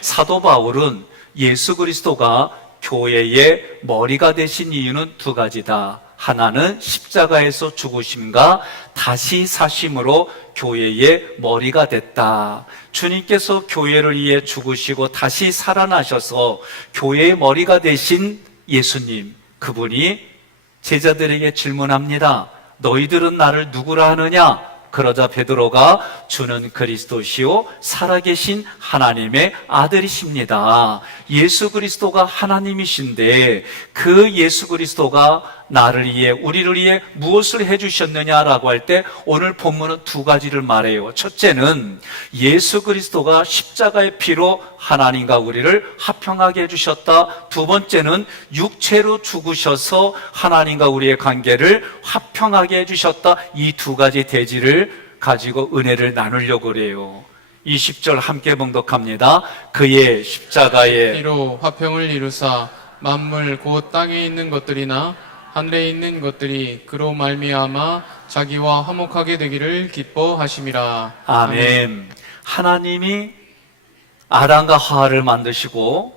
사도 바울은 예수 그리스도가 교회의 머리가 되신 이유는 두 가지다. 하나는 십자가에서 죽으심과 다시 사심으로 교회의 머리가 됐다. 주님께서 교회를 위해 죽으시고 다시 살아나셔서 교회의 머리가 되신 예수님, 그분이 제자들에게 질문합니다. 너희들은 나를 누구라 하느냐? 그러자 베드로가 주는 그리스도시요 살아계신 하나님의 아들이십니다. 예수 그리스도가 하나님이신데 그 예수 그리스도가 나를 위해 우리를 위해 무엇을 해주셨느냐라고 할 때 오늘 본문은 두 가지를 말해요. 첫째는 예수 그리스도가 십자가의 피로 하나님과 우리를 화평하게 해주셨다. 두 번째는 육체로 죽으셔서 하나님과 우리의 관계를 화평하게 해주셨다. 이 두 가지 대지를 가지고 은혜를 나누려고 그래요. 20절 함께 봉독합니다. 그의 십자가의 피로 화평을 이루사 만물 곧 땅에 있는 것들이나 하늘에 있는 것들이 그로 말미암아 자기와 화목하게 되기를 기뻐하심이라. 아멘. 하나님이 아담과 하와를 만드시고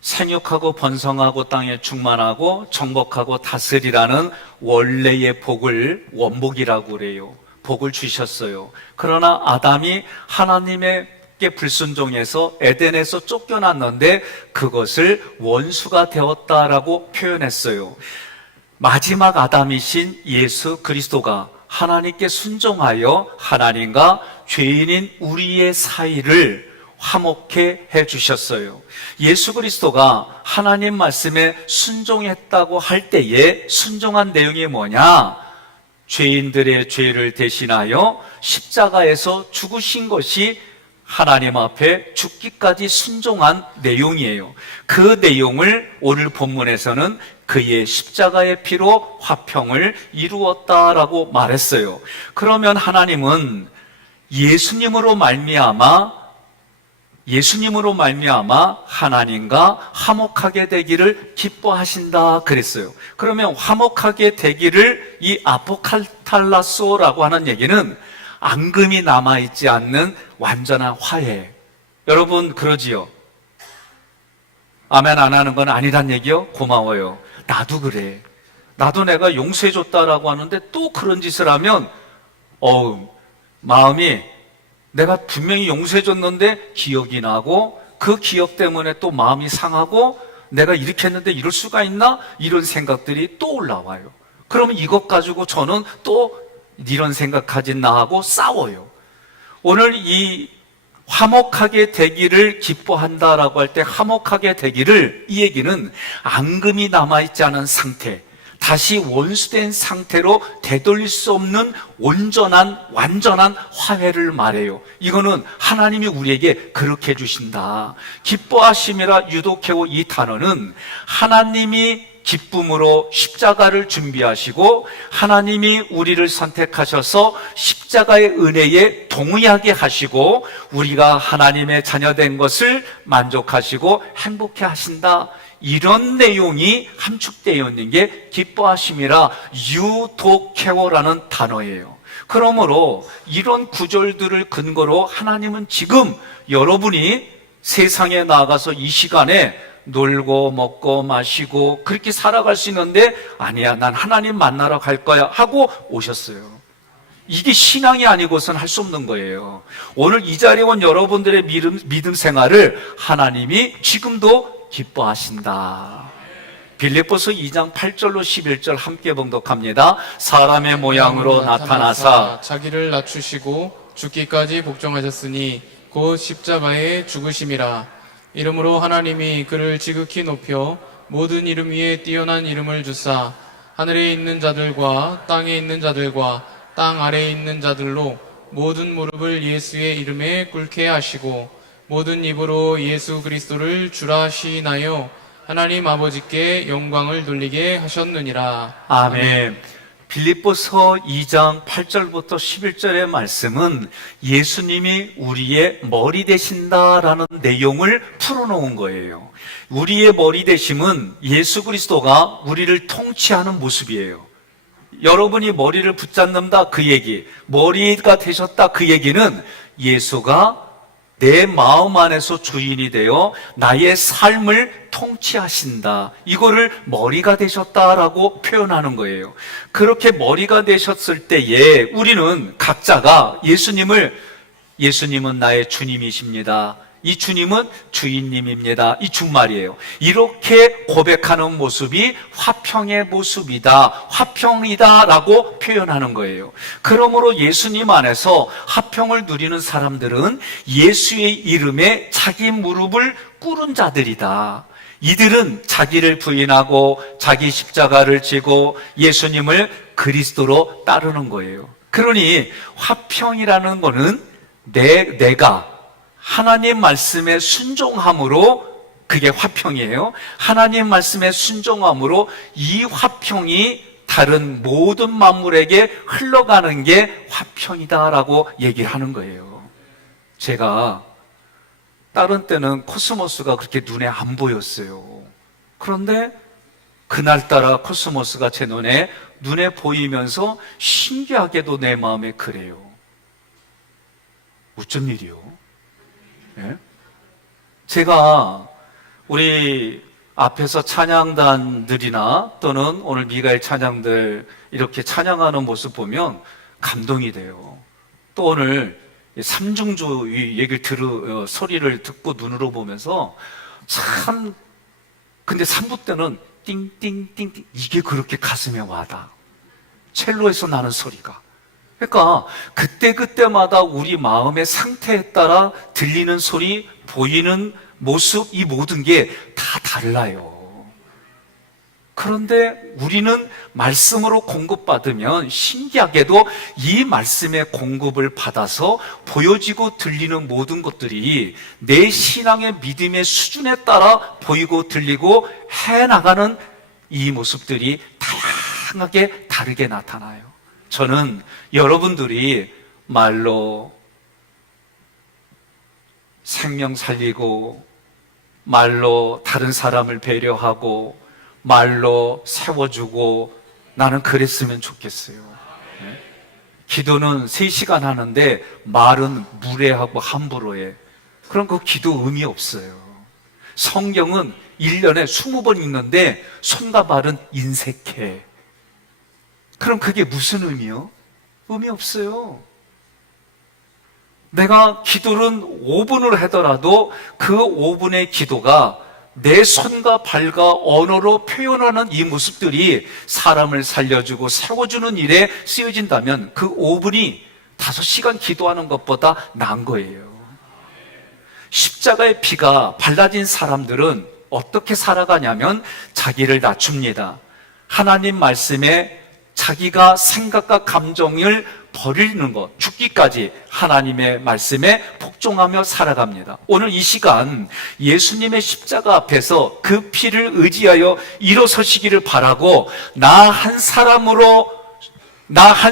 생육하고 번성하고 땅에 충만하고 정복하고 다스리라는 원래의 복을 원복이라고 그래요. 복을 주셨어요. 그러나 아담이 하나님께 불순종해서 에덴에서 쫓겨났는데 그것을 원수가 되었다라고 표현했어요. 마지막 아담이신 예수 그리스도가 하나님께 순종하여 하나님과 죄인인 우리의 사이를 화목해 해주셨어요. 예수 그리스도가 하나님 말씀에 순종했다고 할 때에 순종한 내용이 뭐냐? 죄인들의 죄를 대신하여 십자가에서 죽으신 것이 하나님 앞에 죽기까지 순종한 내용이에요. 그 내용을 오늘 본문에서는 그의 십자가의 피로 화평을 이루었다라고 말했어요. 그러면 하나님은 예수님으로 말미암아 하나님과 화목하게 되기를 기뻐하신다 그랬어요. 그러면 화목하게 되기를 이 아포칼탈라소라고 하는 얘기는 앙금이 남아있지 않는 완전한 화해. 여러분 그러지요? 아멘 안 하는 건 아니란 얘기요? 고마워요. 나도 그래. 나도 내가 용서해줬다라고 하는데 또 그런 짓을 하면 마음이 내가 분명히 용서해줬는데 기억이 나고 그 기억 때문에 또 마음이 상하고 내가 이렇게 했는데 이럴 수가 있나? 이런 생각들이 또 올라와요. 그러면 이것 가지고 저는 또 이런 생각하진 나하고 싸워요. 오늘 이 화목하게 되기를 기뻐한다라고 할 때 화목하게 되기를, 이 얘기는 앙금이 남아있지 않은 상태, 다시 원수된 상태로 되돌릴 수 없는 온전한 완전한 화해를 말해요. 이거는 하나님이 우리에게 그렇게 해주신다. 기뻐하심이라 유독해오, 이 단어는 하나님이 기쁨으로 십자가를 준비하시고 하나님이 우리를 선택하셔서 십자가의 은혜에 동의하게 하시고 우리가 하나님의 자녀된 것을 만족하시고 행복해 하신다. 이런 내용이 함축되어 있는 게 기뻐하심이라 유독해오라는 단어예요. 그러므로 이런 구절들을 근거로 하나님은 지금 여러분이 세상에 나가서 이 시간에 놀고 먹고 마시고 그렇게 살아갈 수 있는데 아니야, 난 하나님 만나러 갈 거야 하고 오셨어요. 이게 신앙이 아니고서는 할 수 없는 거예요. 오늘 이 자리에 온 여러분들의 믿음 생활을 하나님이 지금도 기뻐하신다. 빌립보서 2장 8절로 11절 함께 봉독합니다. 사람의 모양으로 나타나사 자기를 낮추시고 죽기까지 복종하셨으니 곧 십자가에 죽으심이라. 이름으로 하나님이 그를 지극히 높여 모든 이름 위에 뛰어난 이름을 주사 하늘에 있는 자들과 땅에 있는 자들과 땅 아래에 있는 자들로 모든 무릎을 예수의 이름에 꿇게 하시고 모든 입으로 예수 그리스도를 주라 시인하여 하나님 아버지께 영광을 돌리게 하셨느니라. 아멘. 빌립보서 2장 8절부터 11절의 말씀은 예수님이 우리의 머리 되신다라는 내용을 풀어놓은 거예요. 우리의 머리 되심은 예수 그리스도가 우리를 통치하는 모습이에요. 여러분이 머리를 붙잡는다 그 얘기, 머리가 되셨다 그 얘기는 예수가 내 마음 안에서 주인이 되어 나의 삶을 통치하신다. 이거를 머리가 되셨다라고 표현하는 거예요. 그렇게 머리가 되셨을 때에 우리는 각자가 예수님은 나의 주님이십니다. 이 주님은 주인님입니다. 이 준말이에요. 이렇게 고백하는 모습이 화평의 모습이다, 화평이다 라고 표현하는 거예요. 그러므로 예수님 안에서 화평을 누리는 사람들은 예수의 이름에 자기 무릎을 꿇은 자들이다. 이들은 자기를 부인하고 자기 십자가를 지고 예수님을 그리스도로 따르는 거예요. 그러니 화평이라는 거는 내가 하나님 말씀에 순종함으로, 그게 화평이에요. 하나님 말씀에 순종함으로 이 화평이 다른 모든 만물에게 흘러가는 게 화평이다라고 얘기를 하는 거예요. 제가 다른 때는 코스모스가 그렇게 눈에 안 보였어요. 그런데 그날따라 코스모스가 제 눈에 보이면서 신기하게도 내 마음에 그래요. 어쩐 일이요? 예? 제가 우리 앞에서 찬양단들이나 또는 오늘 미가엘 찬양들 이렇게 찬양하는 모습 보면 감동이 돼요. 또 오늘 삼중주 소리를 듣고 눈으로 보면서 참, 근데 3부 때는 띵띵띵띵 이게 그렇게 가슴에 와닿아. 첼로에서 나는 소리가. 그러니까 그때그때마다 우리 마음의 상태에 따라 들리는 소리, 보이는 모습, 이 모든 게 다 달라요. 그런데 우리는 말씀으로 공급받으면 신기하게도 이 말씀의 공급을 받아서 보여지고 들리는 모든 것들이 내 신앙의 믿음의 수준에 따라 보이고 들리고 해나가는 이 모습들이 다양하게 다르게 나타나요. 저는 여러분들이 말로 생명 살리고, 말로 다른 사람을 배려하고, 말로 세워주고, 나는 그랬으면 좋겠어요. 네? 기도는 3시간 하는데 말은 무례하고 함부로 해. 그럼 그 기도 의미 없어요. 성경은 1년에 20번 읽는데 손과 발은 인색해. 그럼 그게 무슨 의미요? 의미 없어요. 내가 기도를 5분을 하더라도 그 5분의 기도가 내 손과 발과 언어로 표현하는 이 모습들이 사람을 살려주고 세워주는 일에 쓰여진다면 그 5분이 5시간 기도하는 것보다 나은 거예요. 십자가의 피가 발라진 사람들은 어떻게 살아가냐면 자기를 낮춥니다. 하나님 말씀에 자기가 생각과 감정을 버리는 것, 죽기까지 하나님의 말씀에 복종하며 살아갑니다. 오늘 이 시간 예수님의 십자가 앞에서 그 피를 의지하여 일어서시기를 바라고, 나 한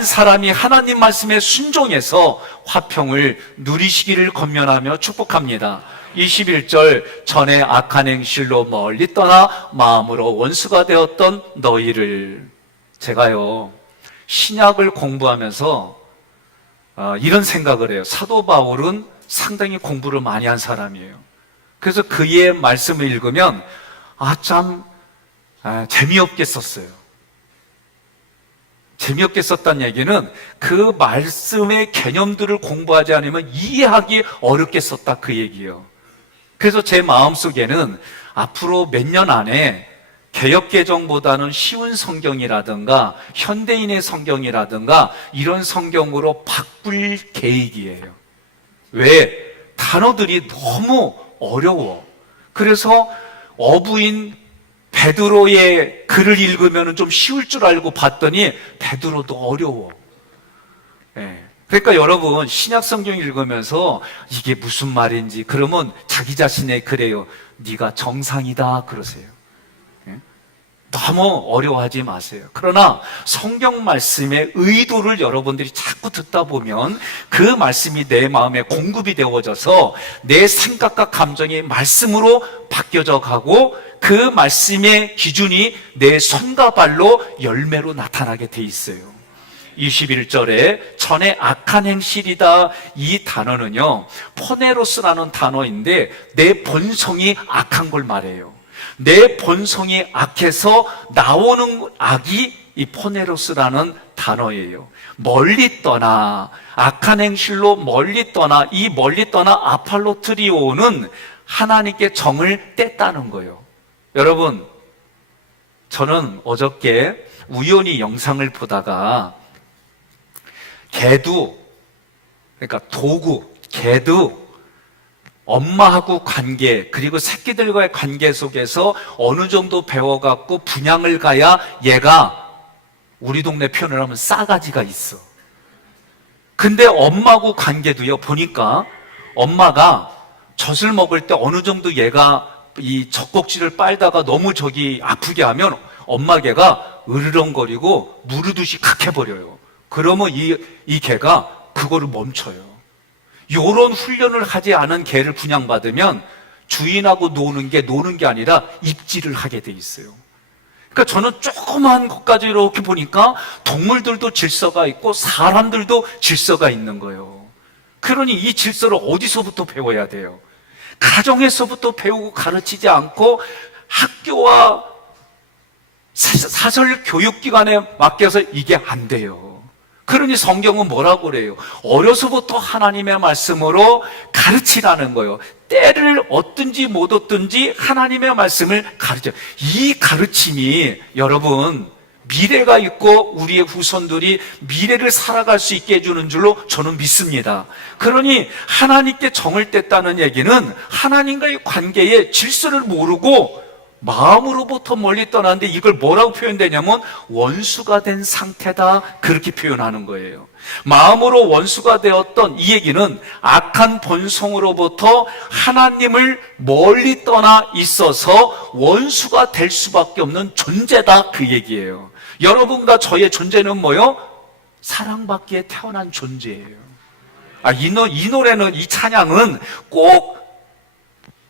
사람이 하나님 말씀에 순종해서 화평을 누리시기를 권면하며 축복합니다. 21절, 전에 악한 행실로 멀리 떠나 마음으로 원수가 되었던 너희를. 제가요, 신약을 공부하면서 이런 생각을 해요. 사도 바울은 상당히 공부를 많이 한 사람이에요. 그래서 그의 말씀을 읽으면 참 재미없게 썼어요. 재미없게 썼다는 얘기는 그 말씀의 개념들을 공부하지 않으면 이해하기 어렵게 썼다, 그 얘기예요. 그래서 제 마음속에는 앞으로 몇 년 안에 개역개정보다는 쉬운 성경이라든가 현대인의 성경이라든가 이런 성경으로 바꿀 계획이에요. 왜? 단어들이 너무 어려워. 그래서 어부인 베드로의 글을 읽으면 좀 쉬울 줄 알고 봤더니 베드로도 어려워. 그러니까 여러분, 신약 성경 읽으면서 이게 무슨 말인지, 그러면 자기 자신의 그래요. 네가 정상이다 그러세요. 너무 어려워하지 마세요. 그러나 성경 말씀의 의도를 여러분들이 자꾸 듣다 보면 그 말씀이 내 마음에 공급이 되어져서 내 생각과 감정이 말씀으로 바뀌어져 가고, 그 말씀의 기준이 내 손과 발로 열매로 나타나게 돼 있어요. 21절에 전에 악한 행실이다, 이 단어는요 포네로스라는 단어인데 내 본성이 악한 걸 말해요. 내 본성이 악해서 나오는 악이 이 포네로스라는 단어예요. 멀리 떠나, 악한 행실로 멀리 떠나, 이 멀리 떠나 아팔로트리오는 하나님께 정을 뗐다는 거예요. 여러분, 저는 어저께 우연히 영상을 보다가 개도, 그러니까 도구, 개도 엄마하고 관계, 그리고 새끼들과의 관계 속에서 어느 정도 배워갖고 분양을 가야 얘가 우리 동네 표현을 하면 싸가지가 있어. 근데 엄마하고 관계도요, 보니까 엄마가 젖을 먹을 때 어느 정도 얘가 이 젖꼭지를 빨다가 너무 저기 아프게 하면 엄마 개가 으르렁거리고 무르듯이 kak해버려요. 그러면 이 개가 그거를 멈춰요. 요런 훈련을 하지 않은 개를 분양받으면 주인하고 노는 게 아니라 입질을 하게 돼 있어요. 그러니까 저는 조그만 것까지 이렇게 보니까 동물들도 질서가 있고 사람들도 질서가 있는 거예요. 그러니 이 질서를 어디서부터 배워야 돼요? 가정에서부터 배우고 가르치지 않고 학교와 사설 교육기관에 맡겨서 이게 안 돼요. 그러니 성경은 뭐라고 그래요? 어려서부터 하나님의 말씀으로 가르치라는 거예요. 때를 얻든지 못 얻든지 하나님의 말씀을 가르쳐. 이 가르침이 여러분 미래가 있고 우리의 후손들이 미래를 살아갈 수 있게 해주는 줄로 저는 믿습니다. 그러니 하나님께 정을 뗐다는 얘기는 하나님과의 관계의 질서를 모르고 마음으로부터 멀리 떠났는데 이걸 뭐라고 표현되냐면 원수가 된 상태다, 그렇게 표현하는 거예요. 마음으로 원수가 되었던 이 얘기는 악한 본성으로부터 하나님을 멀리 떠나 있어서 원수가 될 수밖에 없는 존재다, 그 얘기예요. 여러분과 저의 존재는 뭐요? 사랑받기에 태어난 존재예요. 이 노래는, 이 찬양은 꼭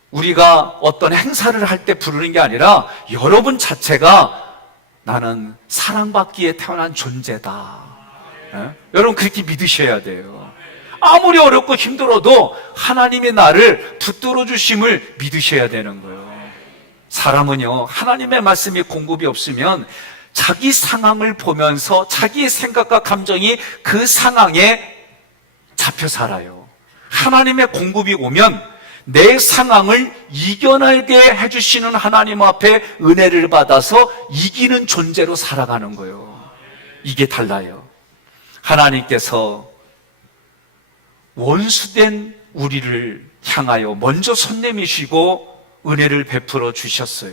우리가 어떤 행사를 할 때 부르는 게 아니라 여러분 자체가 나는 사랑받기에 태어난 존재다. 여러분 그렇게 믿으셔야 돼요. 아무리 어렵고 힘들어도 하나님이 나를 붙들어 주심을 믿으셔야 되는 거예요. 사람은요, 하나님의 말씀이 공급이 없으면 자기 상황을 보면서 자기의 생각과 감정이 그 상황에 잡혀 살아요. 하나님의 공급이 오면 내 상황을 이겨내게 해주시는 하나님 앞에 은혜를 받아서 이기는 존재로 살아가는 거예요. 이게 달라요. 하나님께서 원수된 우리를 향하여 먼저 손 내미시고 은혜를 베풀어 주셨어요.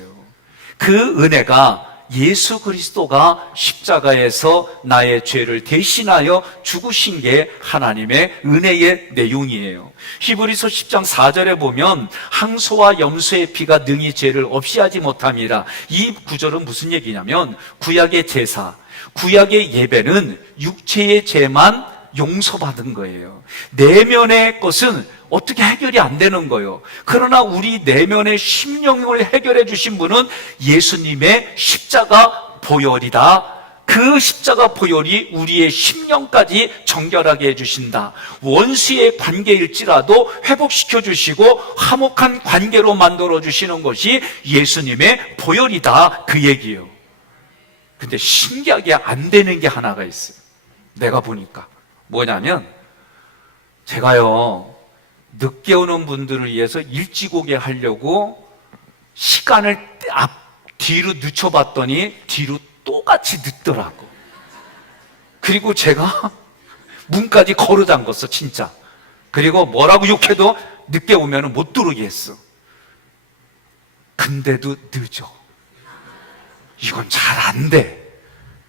그 은혜가 예수 그리스도가 십자가에서 나의 죄를 대신하여 죽으신 게 하나님의 은혜의 내용이에요. 히브리서 10장 4절에 보면 항소와 염소의 피가 능히 죄를 없이 하지 못함이라. 이 구절은 무슨 얘기냐면 구약의 제사, 구약의 예배는 육체의 죄만 용서받은 거예요. 내면의 것은 어떻게 해결이 안 되는 거예요. 그러나 우리 내면의 심령을 해결해 주신 분은 예수님의 십자가 보혈이다. 그 십자가 보혈이 우리의 심령까지 정결하게 해주신다. 원수의 관계일지라도 회복시켜 주시고 화목한 관계로 만들어 주시는 것이 예수님의 보혈이다, 그 얘기예요. 근데 신기하게 안 되는 게 하나가 있어요. 내가 보니까 뭐냐면, 제가요 늦게 오는 분들을 위해서 일찍 오게 하려고 시간을 뒤로 늦춰봤더니 뒤로 똑같이 늦더라고. 그리고 제가 문까지 걸어 잠궜어, 진짜. 그리고 뭐라고 욕해도 늦게 오면 못 들어오게 했어. 근데도 늦어. 이건 잘 안 돼.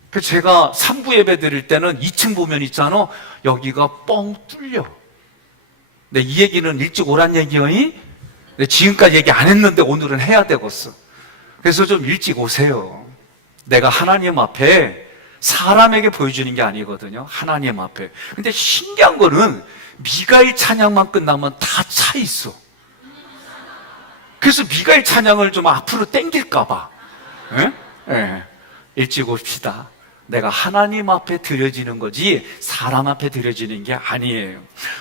그래서 제가 3부 예배 드릴 때는 2층 보면 있잖아, 여기가 뻥 뚫려. 근데 이 얘기는 일찍 오란 얘기요. 근데 지금까지 얘기 안 했는데 오늘은 해야 되겠어. 그래서 좀 일찍 오세요. 내가 하나님 앞에 사람에게 보여주는 게 아니거든요. 하나님 앞에. 근데 신기한 거는 미가엘 찬양만 끝나면 다 차 있어. 그래서 미가엘 찬양을 좀 앞으로 당길까 봐. 예? 예. 일찍 옵시다. 내가 하나님 앞에 드려지는 거지 사람 앞에 드려지는 게 아니에요.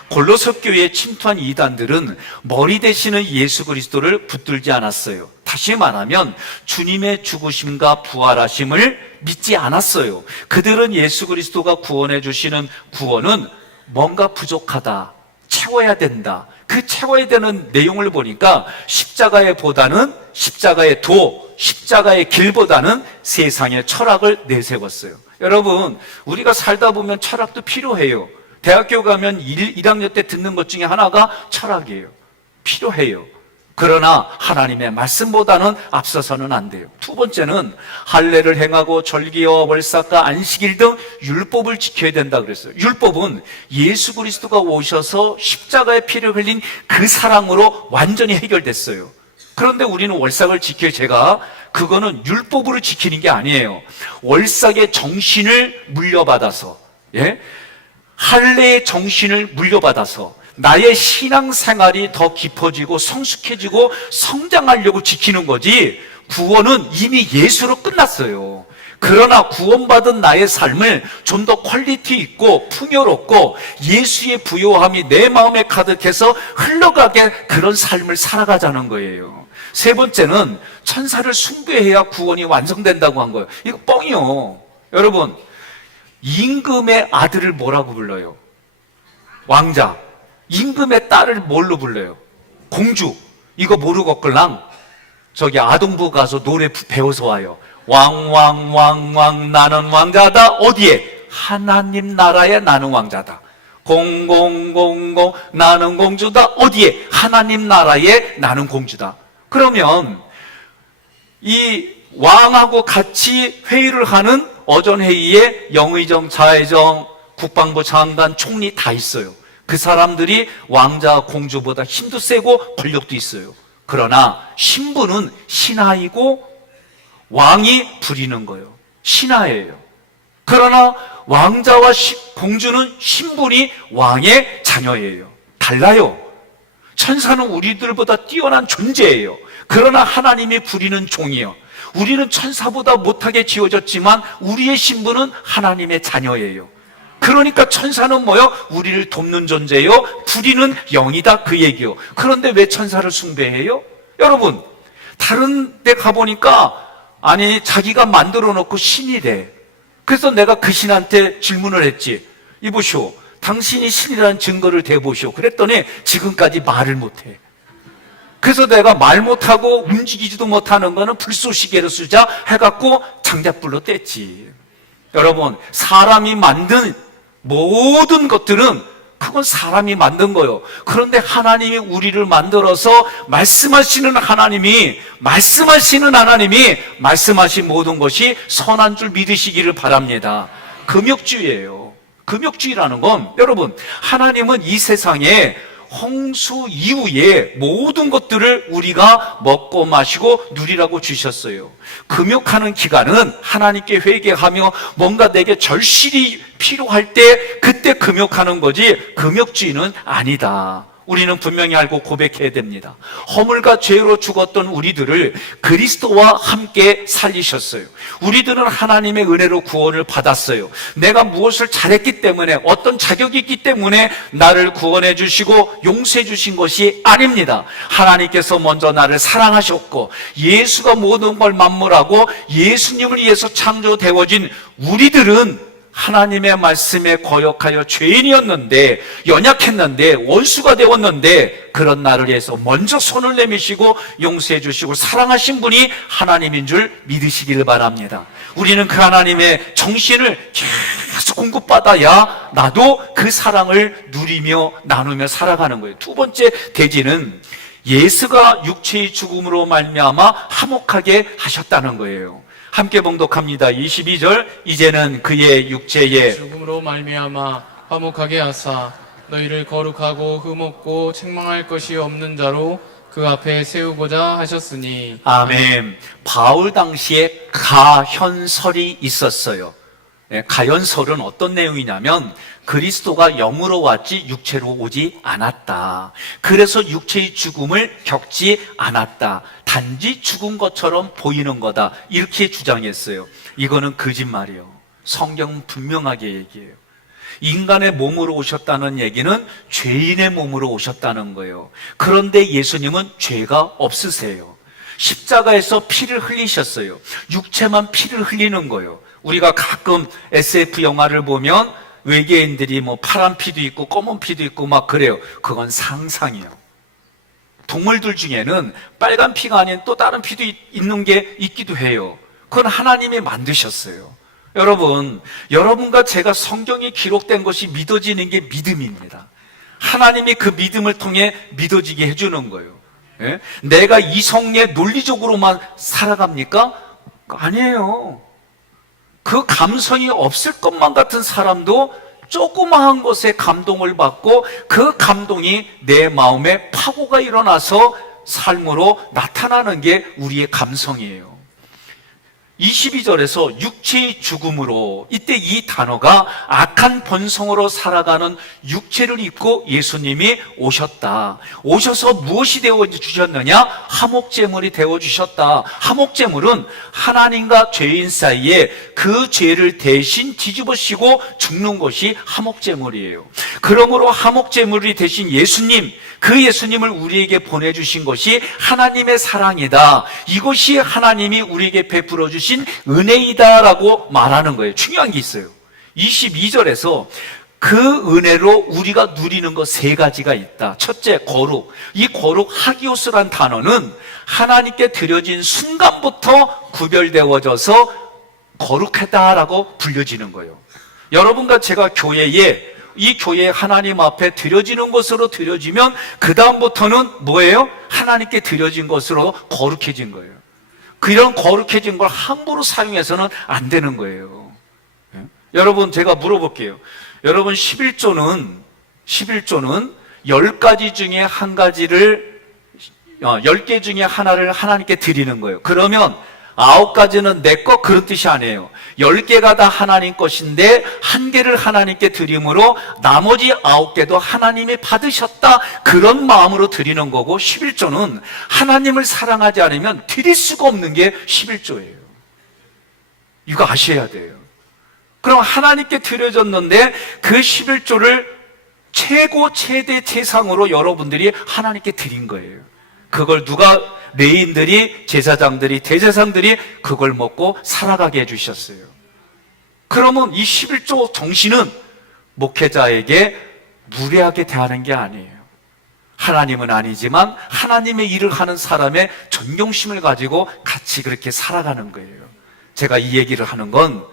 골로새 교회에 침투한 이단들은 머리 되시는 예수 그리스도를 붙들지 않았어요. 다시 말하면 주님의 죽으심과 부활하심을 믿지 않았어요. 그들은 예수 그리스도가 구원해 주시는 구원은 뭔가 부족하다, 채워야 된다, 그 채워야 되는 내용을 보니까 십자가의 십자가의 길보다는 세상의 철학을 내세웠어요. 여러분, 우리가 살다 보면 철학도 필요해요. 대학교 가면 1학년 때 듣는 것 중에 하나가 철학이에요. 필요해요. 그러나 하나님의 말씀보다는 앞서서는 안 돼요. 두 번째는 할례를 행하고 절기와 월삭과 안식일 등 율법을 지켜야 된다 그랬어요. 율법은 예수 그리스도가 오셔서 십자가에 피를 흘린 그 사랑으로 완전히 해결됐어요. 그런데 우리는 월삭을 지켜요. 그거는 율법으로 지키는 게 아니에요. 월삭의 정신을 물려받아서, 할례의 정신을 물려받아서 나의 신앙생활이 더 깊어지고 성숙해지고 성장하려고 지키는 거지, 구원은 이미 예수로 끝났어요. 그러나 구원받은 나의 삶을 좀 더 퀄리티 있고 풍요롭고 예수의 부요함이 내 마음에 가득해서 흘러가게 그런 삶을 살아가자는 거예요. 세 번째는 천사를 숭배해야 구원이 완성된다고 한 거예요. 이거 뻥이요. 여러분, 임금의 아들을 뭐라고 불러요? 왕자. 임금의 딸을 뭘로 불러요? 공주. 이거 모르겠걸랑 저기 아동부 가서 노래 배워서 와요. 왕왕왕왕 나는 왕자다. 어디에? 하나님 나라에 나는 왕자다. 공공공공 나는 공주다. 어디에? 하나님 나라에 나는 공주다. 그러면 이 왕하고 같이 회의를 하는 어전회의에 영의정, 자의정, 국방부 장관, 총리 다 있어요. 그 사람들이 왕자, 공주보다 힘도 세고 권력도 있어요. 그러나 신부는 신하이고 왕이 부리는 거예요. 신하예요. 그러나 왕자와 공주는 신분이 왕의 자녀예요. 달라요. 천사는 우리들보다 뛰어난 존재예요. 그러나 하나님이 부리는 종이요. 우리는 천사보다 못하게 지어졌지만 우리의 신분은 하나님의 자녀예요. 그러니까 천사는 뭐요? 우리를 돕는 존재요, 부리는 영이다, 그 얘기요. 그런데 왜 천사를 숭배해요? 여러분, 다른 데 가보니까 아니 자기가 만들어 놓고 신이래. 그래서 내가 그 신한테 질문을 했지. 이보시오, 당신이 신이라는 증거를 대보시오. 그랬더니 지금까지 말을 못해. 그래서 내가 말 못하고 움직이지도 못하는 거는 불쏘시개로 쓰자 해갖고 장작불로 뗐지. 여러분, 사람이 만든 모든 것들은 그건 사람이 만든 거예요. 그런데 하나님이 우리를 만들어서 말씀하시는 하나님이 말씀하신 모든 것이 선한 줄 믿으시기를 바랍니다. 금욕주의예요. 금욕주의라는 건 여러분, 하나님은 이 세상에 홍수 이후에 모든 것들을 우리가 먹고 마시고 누리라고 주셨어요. 금욕하는 기간은 하나님께 회개하며 뭔가 내게 절실히 필요할 때 그때 금욕하는 거지, 금욕주의는 아니다. 우리는 분명히 알고 고백해야 됩니다. 허물과 죄로 죽었던 우리들을 그리스도와 함께 살리셨어요. 우리들은 하나님의 은혜로 구원을 받았어요. 내가 무엇을 잘했기 때문에, 어떤 자격이 있기 때문에 나를 구원해 주시고 용서해 주신 것이 아닙니다. 하나님께서 먼저 나를 사랑하셨고 예수가 모든 걸 만물하고 예수님을 위해서 창조되어진 우리들은 하나님의 말씀에 거역하여 죄인이었는데, 연약했는데, 원수가 되었는데, 그런 나를 위해서 먼저 손을 내미시고 용서해 주시고 사랑하신 분이 하나님인 줄 믿으시기를 바랍니다. 우리는 그 하나님의 정신을 계속 공급받아야 나도 그 사랑을 누리며 나누며 살아가는 거예요. 두 번째 대지는 예수가 육체의 죽음으로 말미암아 화목하게 하셨다는 거예요. 함께 봉독합니다. 22절. 이제는 그의 육체에 죽음으로 말미암아 화목하게 하사 너희를 거룩하고 흠없고 책망할 것이 없는 자로 그 앞에 세우고자 하셨으니. 아멘. 바울 당시에 가현설이 있었어요. 가현설은 어떤 내용이냐면 그리스도가 영으로 왔지 육체로 오지 않았다. 그래서 육체의 죽음을 겪지 않았다. 단지 죽은 것처럼 보이는 거다. 이렇게 주장했어요. 이거는 거짓말이에요. 성경은 분명하게 얘기해요. 인간의 몸으로 오셨다는 얘기는 죄인의 몸으로 오셨다는 거예요. 그런데 예수님은 죄가 없으세요. 십자가에서 피를 흘리셨어요. 육체만 피를 흘리는 거예요. 우리가 가끔 SF 영화를 보면 외계인들이 뭐 파란 피도 있고 검은 피도 있고 막 그래요. 그건 상상이에요. 동물들 중에는 빨간 피가 아닌 또 다른 피도 있는 게 있기도 해요. 그건 하나님이 만드셨어요. 여러분, 여러분과 제가 성경에 기록된 것이 믿어지는 게 믿음입니다. 하나님이 그 믿음을 통해 믿어지게 해주는 거예요. 예? 내가 이성의 논리적으로만 살아갑니까? 아니에요. 그 감성이 없을 것만 같은 사람도 조그마한 것에 감동을 받고 그 감동이 내 마음에 파고가 일어나서 삶으로 나타나는 게 우리의 감성이에요. 22절에서 육체의 죽음으로, 이때 이 단어가 악한 본성으로 살아가는 육체를 입고 예수님이 오셨다. 오셔서 무엇이 되어주셨느냐? 화목제물이 되어주셨다. 화목제물은 하나님과 죄인 사이에 그 죄를 대신 뒤집어쓰고 죽는 것이 화목제물이에요. 그러므로 화목제물이 되신 예수님, 그 예수님을 우리에게 보내주신 것이 하나님의 사랑이다. 이것이 하나님이 우리에게 베풀어 주신 은혜이다라고 말하는 거예요. 중요한 게 있어요. 22절에서 그 은혜로 우리가 누리는 것 세 가지가 있다. 첫째, 거룩. 이 거룩, 하기오스란 단어는 하나님께 드려진 순간부터 구별되어져서 거룩하다라고 불려지는 거예요. 여러분과 제가 이 교회 하나님 앞에 드려지는 것으로 드려지면 그 다음부터는 뭐예요? 하나님께 드려진 것으로 거룩해진 거예요. 그런 거룩해진 걸 함부로 사용해서는 안 되는 거예요. 여러분, 제가 물어볼게요. 여러분, 11조는 10가지 중에 한 가지를 10개 중에 하나를 하나님께 드리는 거예요. 그러면 9가지는 내 것, 그런 뜻이 아니에요. 10개가 다 하나님 것인데 1개를 하나님께 드림으로 나머지 9개도 하나님이 받으셨다, 그런 마음으로 드리는 거고, 11조는 하나님을 사랑하지 않으면 드릴 수가 없는 게 11조예요. 이거 아셔야 돼요. 그럼 하나님께 드려졌는데 그 11조를 최대 제상으로 여러분들이 하나님께 드린 거예요. 그걸 누가, 레인들이, 제사장들이, 대제사장들이 그걸 먹고 살아가게 해주셨어요. 그러면 이 11조 정신은 목회자에게 무례하게 대하는 게 아니에요. 하나님은 아니지만 하나님의 일을 하는 사람의 존경심을 가지고 같이 그렇게 살아가는 거예요. 제가 이 얘기를 하는 건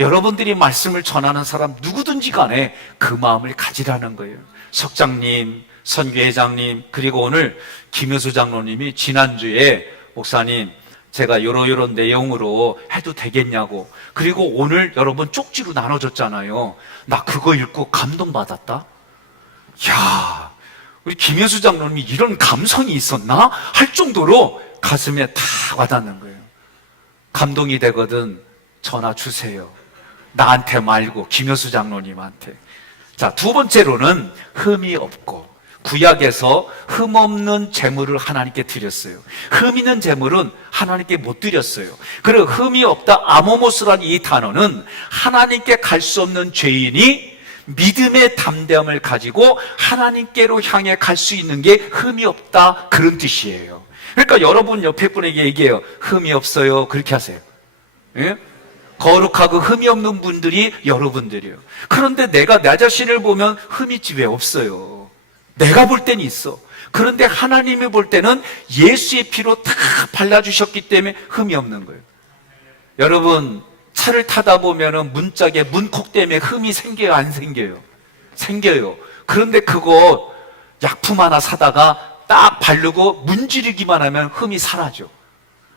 여러분들이 말씀을 전하는 사람 누구든지 간에 그 마음을 가지라는 거예요. 석장님, 선교회장님, 그리고 오늘 김효수 장로님이 지난주에 목사님, 제가 요런 내용으로 해도 되겠냐고, 그리고 오늘 여러분 쪽지로 나눠줬잖아요. 나 그거 읽고 감동받았다. 야, 우리 김효수 장로님이 이런 감성이 있었나? 할 정도로 가슴에 다 와닿는 거예요. 감동이 되거든 전화 주세요. 나한테 말고 김효수 장로님한테. 자, 두 번째로는 흠이 없고, 구약에서 흠 없는 제물을 하나님께 드렸어요. 흠 있는 제물은 하나님께 못 드렸어요. 그리고 흠이 없다, 아모모스라는 이 단어는 하나님께 갈 수 없는 죄인이 믿음의 담대함을 가지고 하나님께로 향해 갈 수 있는 게 흠이 없다, 그런 뜻이에요. 그러니까 여러분 옆에 분에게 얘기해요. 흠이 없어요, 그렇게 하세요. 예? 거룩하고 흠이 없는 분들이 여러분들이에요. 그런데 내가 내 자신을 보면 흠이 집에 없어요. 내가 볼 때는 있어. 그런데 하나님이 볼 때는 예수의 피로 다 발라주셨기 때문에 흠이 없는 거예요. 여러분, 차를 타다 보면은 문짝에 문콕 때문에 흠이 생겨요, 안 생겨요? 생겨요. 그런데 그거 약품 하나 사다가 딱 바르고 문지르기만 하면 흠이 사라져.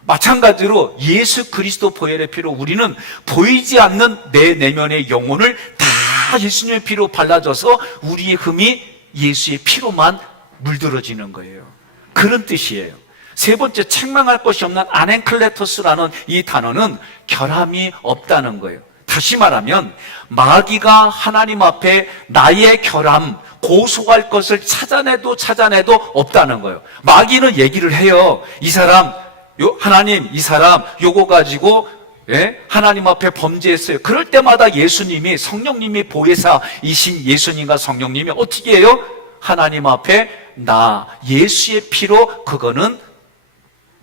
마찬가지로 예수 그리스도 보혈의 피로 우리는 보이지 않는 내 내면의 영혼을 다 예수님의 피로 발라줘서 우리의 흠이 예수의 피로만 물들어지는 거예요. 그런 뜻이에요. 세 번째, 책망할 것이 없는 아넨클레토스라는 이 단어는 결함이 없다는 거예요. 다시 말하면 마귀가 하나님 앞에 나의 결함, 고소할 것을 찾아내도 없다는 거예요. 마귀는 얘기를 해요. 이 사람, 하나님, 이 사람 요거 가지고 예? 하나님 앞에 범죄했어요. 그럴 때마다 예수님이, 성령님이 보혜사이신 예수님과 성령님이 어떻게 해요? 하나님 앞에 나 예수의 피로 그거는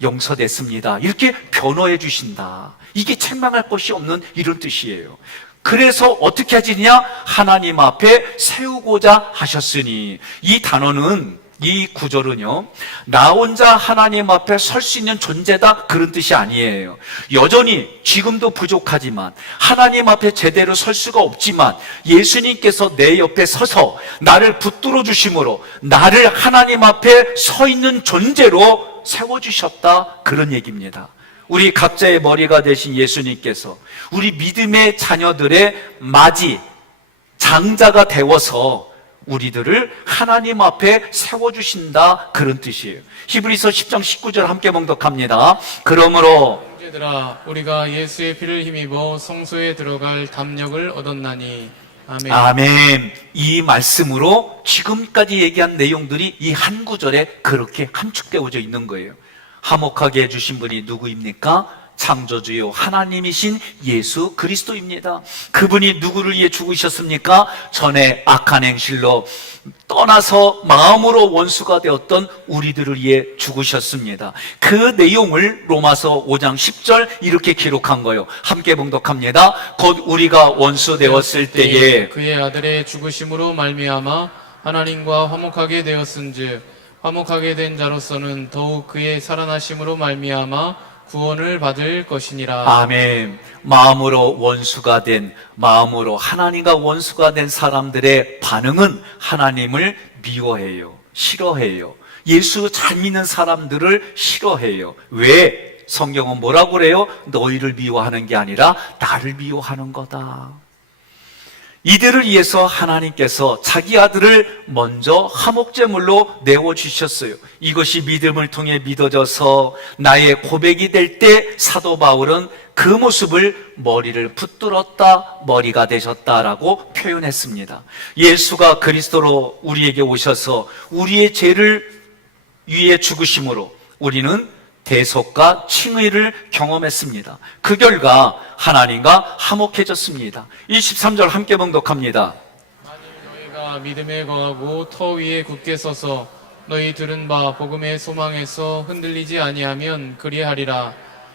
용서됐습니다. 이렇게 변호해 주신다. 이게 책망할 것이 없는 이런 뜻이에요. 그래서 어떻게 하시냐? 하나님 앞에 세우고자 하셨으니. 이 단어는, 이 구절은요, 나 혼자 하나님 앞에 설 수 있는 존재다, 그런 뜻이 아니에요. 여전히 지금도 부족하지만, 하나님 앞에 제대로 설 수가 없지만, 예수님께서 내 옆에 서서 나를 붙들어 주심으로 나를 하나님 앞에 서 있는 존재로 세워주셨다, 그런 얘기입니다. 우리 각자의 머리가 되신 예수님께서 우리 믿음의 자녀들의 맞이, 장자가 되어서 우리들을 하나님 앞에 세워주신다, 그런 뜻이에요. 히브리서 10장 19절 함께 봉독합니다. 그러므로 형제들아, 우리가 예수의 피를 힘입어 성소에 들어갈 담력을 얻었나니. 아멘. 아멘. 이 말씀으로 지금까지 얘기한 내용들이 이 한 구절에 그렇게 함축되어져 있는 거예요. 화목하게 해주신 분이 누구입니까? 창조주요 하나님이신 예수 그리스도입니다. 그분이 누구를 위해 죽으셨습니까? 전에 악한 행실로 떠나서 마음으로 원수가 되었던 우리들을 위해 죽으셨습니다. 그 내용을 로마서 5장 10절 이렇게 기록한 거예요. 함께 봉독합니다. 곧 우리가 원수 되었을 때에 그의 아들의 죽으심으로 말미암아 하나님과 화목하게 되었은즉 화목하게 된 자로서는 더욱 그의 살아나심으로 말미암아 구원을 받을 것이니라. 아멘. 마음으로 원수가 된, 마음으로 하나님과 원수가 된 사람들의 반응은 하나님을 미워해요. 싫어해요. 예수 잘 믿는 사람들을 싫어해요. 왜? 성경은 뭐라고 그래요? 너희를 미워하는 게 아니라 나를 미워하는 거다. 이들을 위해서 하나님께서 자기 아들을 먼저 화목제물로 내어주셨어요. 이것이 믿음을 통해 믿어져서 나의 고백이 될 때 사도 바울은 그 모습을 머리를 붙들었다, 머리가 되셨다라고 표현했습니다. 예수가 그리스도로 우리에게 오셔서 우리의 죄를 위해 죽으심으로 우리는 대속과 칭의를 경험했습니다. 그 결과 하나님과 화목해졌습니다. 23절 함께 봉독합니다. 만일 너희가 믿음에 거하고 터 위에 굳게 서서 너희 들은 바 복음의 소망에서 흔들리지 아니하면 그리하리라.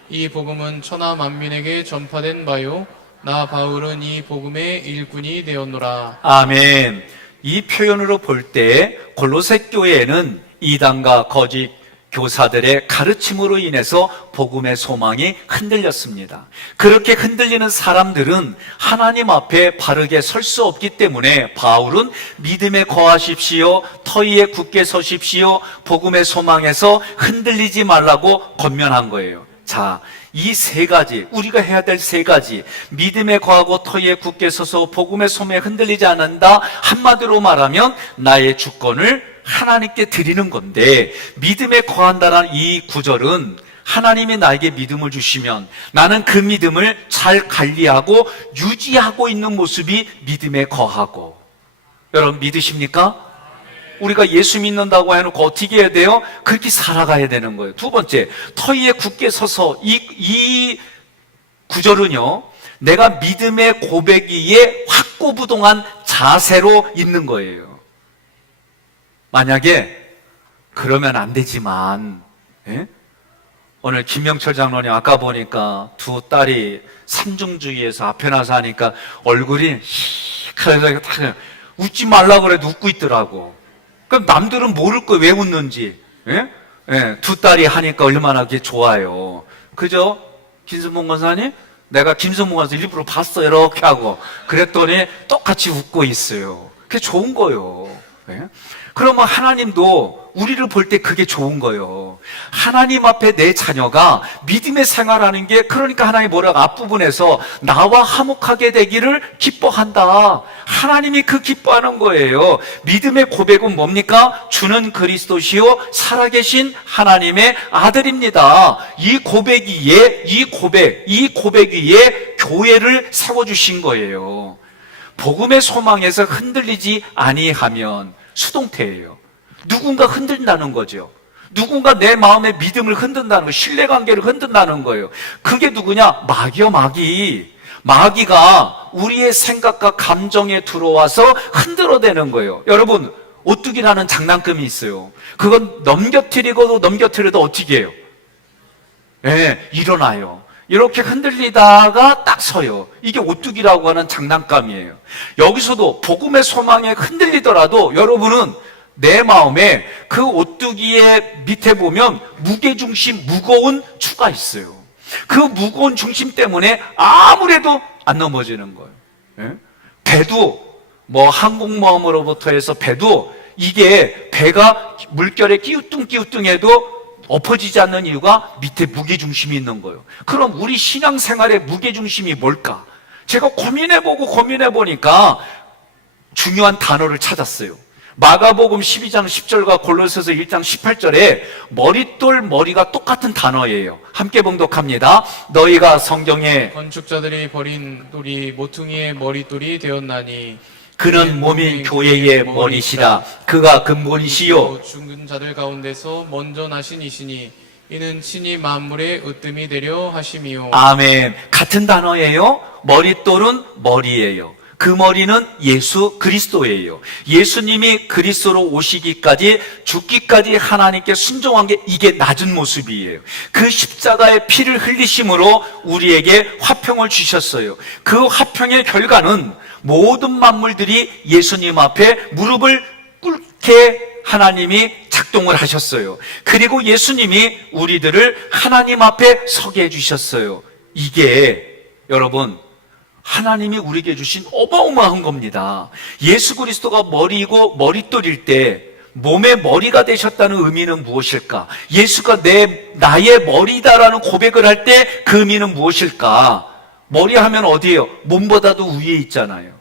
이 복음은 천하 만민에게 전파된 바요 나 바울은 이 복음의 일꾼이 되었노라. 아멘. 이 표현으로 볼 때 골로새 교회에는 이단과 거짓 교사들의 가르침으로 인해서 복음의 소망이 흔들렸습니다. 그렇게 흔들리는 사람들은 하나님 앞에 바르게 설 수 없기 때문에 바울은 믿음에 거하십시오, 터 위에 굳게 서십시오, 복음의 소망에서 흔들리지 말라고 권면한 거예요. 자, 이 세 가지, 우리가 해야 될 세 가지, 믿음에 거하고 터 위에 굳게 서서 복음의 소망에 흔들리지 않는다, 한마디로 말하면 나의 주권을 하나님께 드리는 건데, 믿음에 거한다는 이 구절은 하나님이 나에게 믿음을 주시면 나는 그 믿음을 잘 관리하고 유지하고 있는 모습이 믿음에 거하고. 여러분 믿으십니까? 우리가 예수 믿는다고 해놓고 어떻게 해야 돼요? 그렇게 살아가야 되는 거예요. 두 번째, 터 위에 굳게 서서 이 구절은요, 내가 믿음의 고백 위에 확고부동한 자세로 있는 거예요. 만약에 그러면 안 되지만, 예? 오늘 김명철 장로님 아까 보니까 두 딸이 삼중주의에서 앞에 나서 하니까 얼굴이 그래서 웃지 말라고 그래도 웃고 있더라고. 그럼 남들은 모를 거예요, 왜 웃는지. 예? 예, 두 딸이 하니까 얼마나 그게 좋아요. 그죠? 김선봉 권사님? 내가 김선봉 권사 일부러 봤어, 이렇게 하고. 그랬더니 똑같이 웃고 있어요. 그게 좋은 거예요. 예? 그러면 하나님도 우리를 볼 때 그게 좋은 거예요. 하나님 앞에 내 자녀가 믿음의 생활하는 게, 그러니까 하나님이 뭐라고 앞부분에서 나와 화목하게 되기를 기뻐한다. 하나님이 그 기뻐하는 거예요. 믿음의 고백은 뭡니까? 주는 그리스도시요 살아계신 하나님의 아들입니다. 이 고백 위에, 이 고백 위에 교회를 세워주신 거예요. 복음의 소망에서 흔들리지 아니하면 수동태예요. 누군가 흔들린다는 거죠. 누군가 내 마음의 믿음을 흔든다는 거예요. 신뢰관계를 흔든다는 거예요. 그게 누구냐? 마귀요, 마귀. 마귀가 우리의 생각과 감정에 들어와서 흔들어대는 거예요. 여러분, 오뚜기라는 장난감이 있어요. 그건 넘겨뜨려도 어떻게 해요? 일어나요. 이렇게 흔들리다가 딱 서요. 이게 오뚜기라고 하는 장난감이에요. 여기서도 복음의 소망에 흔들리더라도 여러분은 내 마음에 그 오뚜기의 밑에 보면 무게중심, 무거운 추가 있어요. 그 무거운 중심 때문에 아무래도 안 넘어지는 거예요. 배도 항공모함으로부터 해서 배도 이게 배가 물결에 끼우뚱끼우뚱해도 엎어지지 않는 이유가 밑에 무게중심이 있는 거예요. 그럼 우리 신앙생활의 무게중심이 뭘까? 제가 고민해보니까 중요한 단어를 찾았어요. 마가복음 12장 10절과 골로새서 1장 18절에 머릿돌, 머리가 똑같은 단어예요. 함께 봉독합니다. 너희가 성경에 건축자들이 버린 돌이 모퉁이의 머릿돌이 되었나니 그는 몸인 교회의 머리시라. 그가 근본이시요 죽은 자들 가운데서 먼저 나신 이시니 이는 친히 만물의 으뜸이 되려 하심이요. 아멘. 같은 단어예요. 머릿돌은 머리예요. 그 머리는 예수 그리스도예요. 예수님이 그리스도로 오시기까지 죽기까지 하나님께 순종한 게 이게 낮은 모습이에요. 그 십자가의 피를 흘리심으로 우리에게 화평을 주셨어요. 그 화평의 결과는 모든 만물들이 예수님 앞에 무릎을 꿇게 하나님이 작동을 하셨어요. 그리고 예수님이 우리들을 하나님 앞에 서게 해주셨어요. 이게 여러분 하나님이 우리에게 주신 어마어마한 겁니다. 예수 그리스도가 머리이고 머릿돌일 때 몸의 머리가 되셨다는 의미는 무엇일까? 예수가 나의 머리다라는 고백을 할 때 그 의미는 무엇일까? 머리 하면 어디예요? 몸보다도 위에 있잖아요.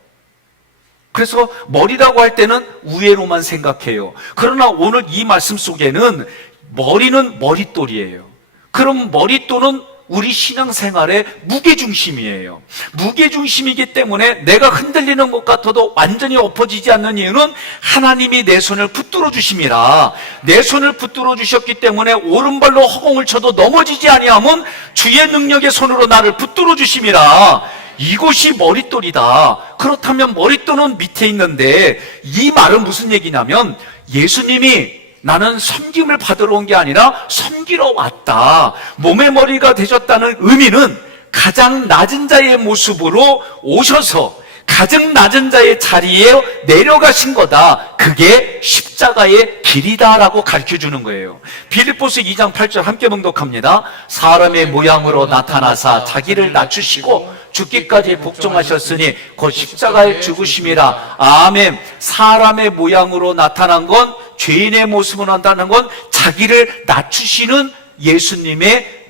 그래서 머리라고 할 때는 위에로만 생각해요. 그러나 오늘 이 말씀 속에는 머리는 머릿돌이에요. 그럼 머릿돌은 우리 신앙생활의 무게중심이에요. 무게중심이기 때문에 내가 흔들리는 것 같아도 완전히 엎어지지 않는 이유는 하나님이 내 손을 붙들어 주심이라. 내 손을 붙들어 주셨기 때문에 오른발로 허공을 쳐도 넘어지지 아니하면 주의 능력의 손으로 나를 붙들어 주심이라. 이것이 머릿돌이다. 그렇다면 머릿돌은 밑에 있는데 이 말은 무슨 얘기냐면 예수님이 나는 섬김을 받으러 온 게 아니라 섬기러 왔다. 몸의 머리가 되셨다는 의미는 가장 낮은 자의 모습으로 오셔서 가장 낮은 자의 자리에 내려가신 거다. 그게 십자가의 길이다라고 가르쳐주는 거예요. 빌립보서 2장 8절 함께 봉독합니다. 사람의 모양으로 나타나사 자기를 낮추시고 죽기까지 복종하셨으니 곧 십자가의 죽으심이라. 아멘. 사람의 모양으로 나타난 건 죄인의 모습으로 나타난 건 자기를 낮추시는 예수님의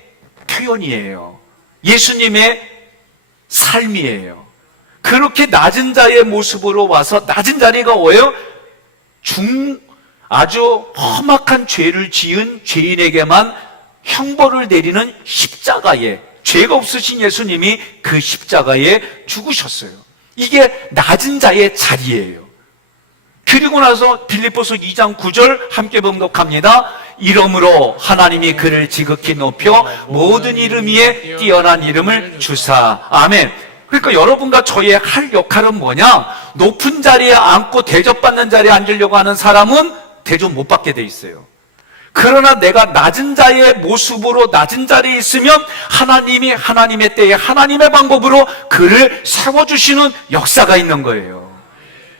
표현이에요. 예수님의 삶이에요. 그렇게 낮은 자의 모습으로 와서 낮은 자리가 뭐예요? 아주 험악한 죄를 지은 죄인에게만 형벌을 내리는 십자가에 죄가 없으신 예수님이 그 십자가에 죽으셨어요. 이게 낮은 자의 자리예요. 그리고 나서 빌립보서 2장 9절 함께 봉독합니다. 이러므로 하나님이 그를 지극히 높여 모든 이름 위에 뛰어난 이름을 주사. 아멘. 그러니까 여러분과 저의 할 역할은 뭐냐? 높은 자리에 앉고 대접받는 자리에 앉으려고 하는 사람은 대접 못 받게 돼 있어요. 그러나 내가 낮은 자의 모습으로 낮은 자리에 있으면 하나님이 하나님의 때에 하나님의 방법으로 그를 세워주시는 역사가 있는 거예요.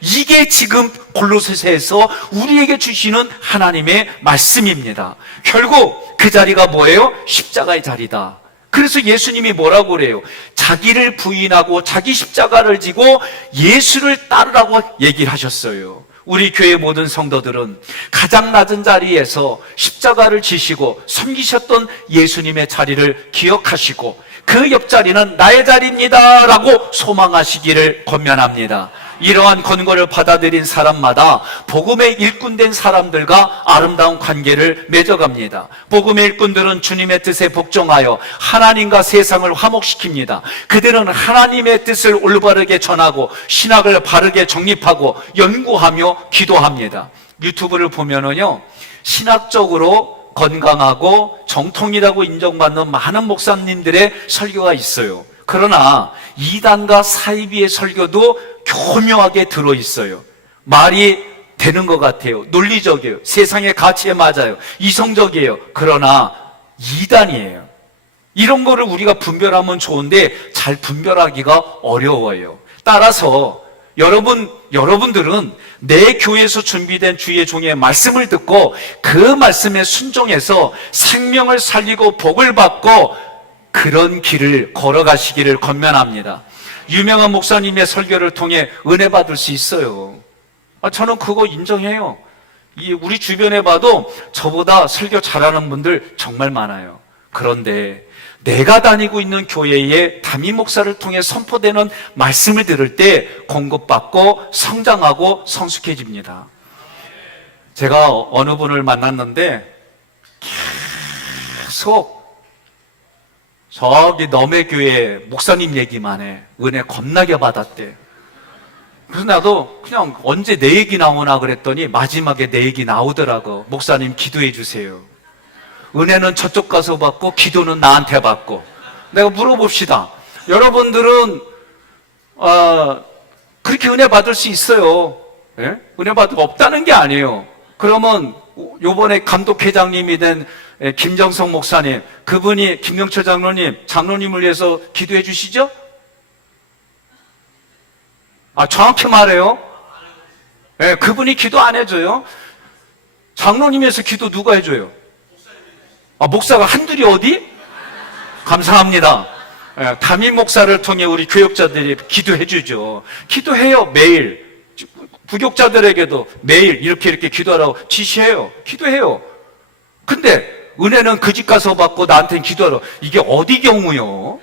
이게 지금 골로새서에서 우리에게 주시는 하나님의 말씀입니다. 결국 그 자리가 뭐예요? 십자가의 자리다. 그래서 예수님이 뭐라고 그래요? 자기를 부인하고 자기 십자가를 지고 예수를 따르라고 얘기를 하셨어요. 우리 교회 모든 성도들은 가장 낮은 자리에서 십자가를 지시고 섬기셨던 예수님의 자리를 기억하시고 그 옆자리는 나의 자리입니다 라고 소망하시기를 권면합니다. 이러한 권고를 받아들인 사람마다 복음의 일꾼된 사람들과 아름다운 관계를 맺어갑니다. 복음의 일꾼들은 주님의 뜻에 복종하여 하나님과 세상을 화목시킵니다. 그들은 하나님의 뜻을 올바르게 전하고 신학을 바르게 정립하고 연구하며 기도합니다. 유튜브를 보면은요, 신학적으로 건강하고 정통이라고 인정받는 많은 목사님들의 설교가 있어요. 그러나 이단과 사이비의 설교도 교묘하게 들어있어요. 말이 되는 것 같아요. 논리적이에요. 세상의 가치에 맞아요. 이성적이에요. 그러나 이단이에요. 이런 거를 우리가 분별하면 좋은데 잘 분별하기가 어려워요. 따라서 여러분들은 내 교회에서 준비된 주의 종의 말씀을 듣고 그 말씀에 순종해서 생명을 살리고 복을 받고 그런 길을 걸어가시기를 권면합니다. 유명한 목사님의 설교를 통해 은혜 받을 수 있어요. 저는 그거 인정해요. 우리 주변에 봐도 저보다 설교 잘하는 분들 정말 많아요. 그런데 내가 다니고 있는 교회의 담임 목사를 통해 선포되는 말씀을 들을 때 공급받고 성장하고 성숙해집니다. 제가 어느 분을 만났는데 계속 저기 너네 교회 목사님 얘기만 해. 은혜 겁나게 받았대. 그래서 나도 그냥 언제 내 얘기 나오나 그랬더니 마지막에 내 얘기 나오더라고. 목사님 기도해 주세요. 은혜는 저쪽 가서 받고 기도는 나한테 받고. 내가 물어봅시다. 여러분들은 그렇게 은혜 받을 수 있어요. 예? 은혜 받을 거 없다는 게 아니에요. 그러면 요번에 감독회장님이 된 김정성 목사님, 그분이 김명철 장로님을 위해서 기도해 주시죠? 정확히 말해요. 예, 그분이 기도 안 해줘요. 장로님에서 기도 누가 해줘요? 목사가 한둘이 어디? 감사합니다. 예, 담임 목사를 통해 우리 교역자들이 기도해 주죠. 기도해요, 매일. 부교육자들에게도 매일 이렇게 기도하라고 지시해요. 기도해요. 근데 은혜는 그 집 가서 받고 나한테는 기도하라고. 이게 어디 경우요?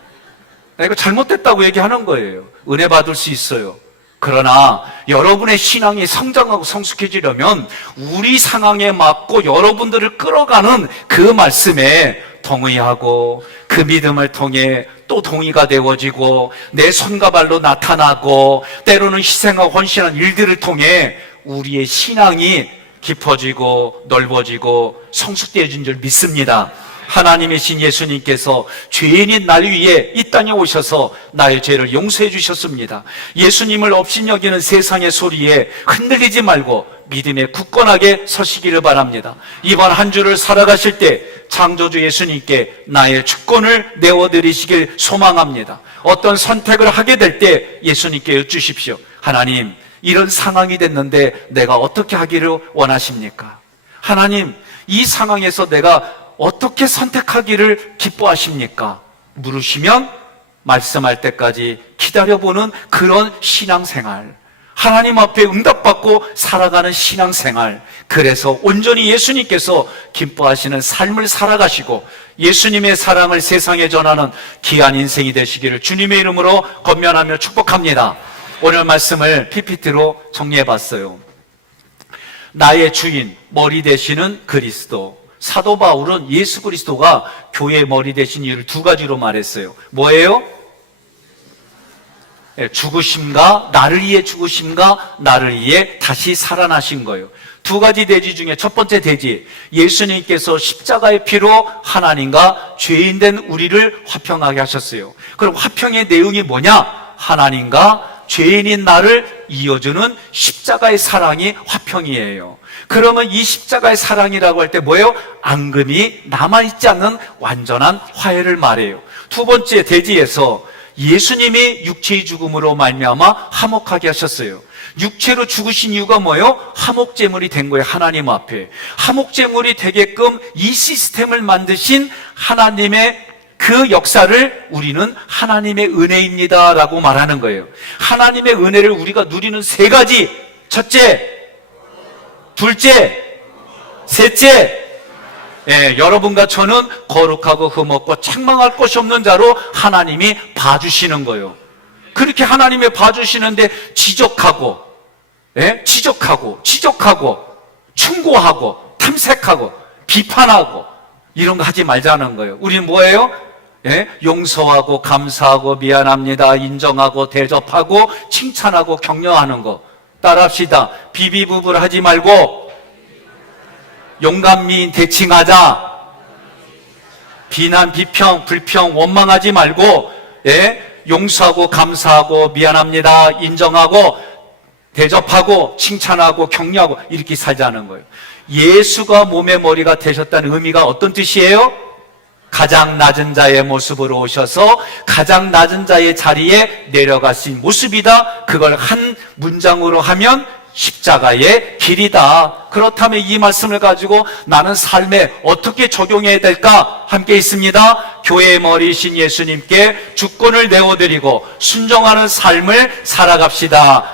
나 이거 잘못됐다고 얘기하는 거예요. 은혜 받을 수 있어요. 그러나 여러분의 신앙이 성장하고 성숙해지려면 우리 상황에 맞고 여러분들을 끌어가는 그 말씀에 동의하고 그 믿음을 통해 또 동의가 되어지고 내 손과 발로 나타나고 때로는 희생하고 헌신한 일들을 통해 우리의 신앙이 깊어지고 넓어지고 성숙되어진 줄 믿습니다. 하나님의 신 예수님께서 죄인인 날 위해 이 땅에 오셔서 나의 죄를 용서해 주셨습니다. 예수님을 업신여기는 세상의 소리에 흔들리지 말고 믿음에 굳건하게 서시기를 바랍니다. 이번 한 주를 살아가실 때 창조주 예수님께 나의 주권을 내어드리시길 소망합니다. 어떤 선택을 하게 될 때 예수님께 여쭈십시오. 하나님, 이런 상황이 됐는데 내가 어떻게 하기를 원하십니까? 하나님, 이 상황에서 내가 어떻게 선택하기를 기뻐하십니까? 물으시면 말씀할 때까지 기다려보는 그런 신앙생활, 하나님 앞에 응답받고 살아가는 신앙생활, 그래서 온전히 예수님께서 기뻐하시는 삶을 살아가시고 예수님의 사랑을 세상에 전하는 귀한 인생이 되시기를 주님의 이름으로 권면하며 축복합니다. 오늘 말씀을 PPT로 정리해봤어요. 나의 주인, 머리 되시는 그리스도. 사도 바울은 예수 그리스도가 교회의 머리 되신 이유를 두 가지로 말했어요. 뭐예요? 죽으심과 나를 위해 죽으심과 나를 위해 다시 살아나신 거예요. 두 가지 대지 중에 첫 번째 대지, 예수님께서 십자가의 피로 하나님과 죄인된 우리를 화평하게 하셨어요. 그럼 화평의 내용이 뭐냐? 하나님과 죄인인 나를 이어주는 십자가의 사랑이 화평이에요. 그러면 이 십자가의 사랑이라고 할 때 뭐예요? 앙금이 남아있지 않는 완전한 화해를 말해요. 두 번째 대지에서 예수님이 육체의 죽음으로 말미암아 화목하게 하셨어요. 육체로 죽으신 이유가 뭐예요? 화목제물이 된 거예요. 하나님 앞에 화목제물이 되게끔 이 시스템을 만드신 하나님의 그 역사를 우리는 하나님의 은혜입니다 라고 말하는 거예요. 하나님의 은혜를 우리가 누리는 세 가지. 첫째, 둘째, 셋째. 여러분과 저는 거룩하고 흠없고 책망할 것이 없는 자로 하나님이 봐주시는 거예요. 그렇게 하나님이 봐주시는데 지적하고 충고하고 탐색하고 비판하고 이런 거 하지 말자는 거예요. 우리는 뭐예요? 용서하고 감사하고 미안합니다 인정하고 대접하고 칭찬하고 격려하는 거 따라합시다. 비비부부를 하지 말고 용감, 미인 대칭하자. 비난, 비평, 불평, 원망하지 말고, 예? 용서하고, 감사하고, 미안합니다. 인정하고, 대접하고, 칭찬하고, 격려하고, 이렇게 살자는 거예요. 예수가 몸의 머리가 되셨다는 의미가 어떤 뜻이에요? 가장 낮은 자의 모습으로 오셔서 가장 낮은 자의 자리에 내려가신 모습이다. 그걸 한 문장으로 하면 십자가의 길이다. 그렇다면 이 말씀을 가지고 나는 삶에 어떻게 적용해야 될까? 함께 있습니다. 교회의 머리이신 예수님께 주권을 내어드리고 순종하는 삶을 살아갑시다.